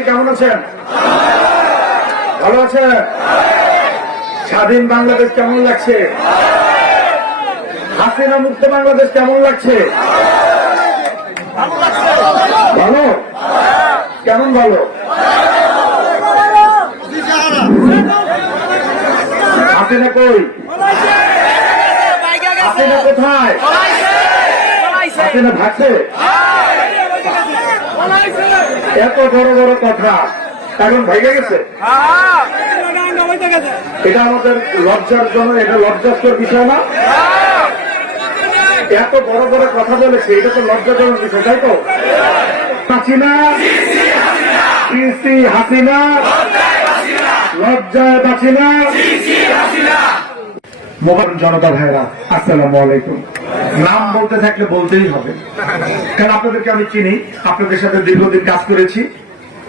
বাংলাদেশবাসী কেমন আছেন? ভালো আছে স্বাধীন বাংলাদেশ কেমন লাগছে? হাসিনা মুক্ত বাংলাদেশ কেমন লাগছে? ভালো? কেমন ভালো? হাসিনা কই? হাসিনা কোথায়? হাসিনা ভাগছে? এত বড় বড় কথা। এখন ভেঙে গেছে? এটা আমাদের লজ্জার জন্য, এটা লজ্জাস্কর বিষয় না? এত বড় বড় কথা বলেছে, এটা তো লজ্জাজনক বিষয়, তাই তো? হাসিনা হাসিনা, লজ্জায় বাঁচিনা মোবাইল জনতা ভাইরা, আসসালামু আলাইকুম। নাম বলতে থাকলে বলতেই হবে। কারণ আপনাদেরকে আমি চিনি? আপনাদের সাথে দীর্ঘদিন কাজ করেছি।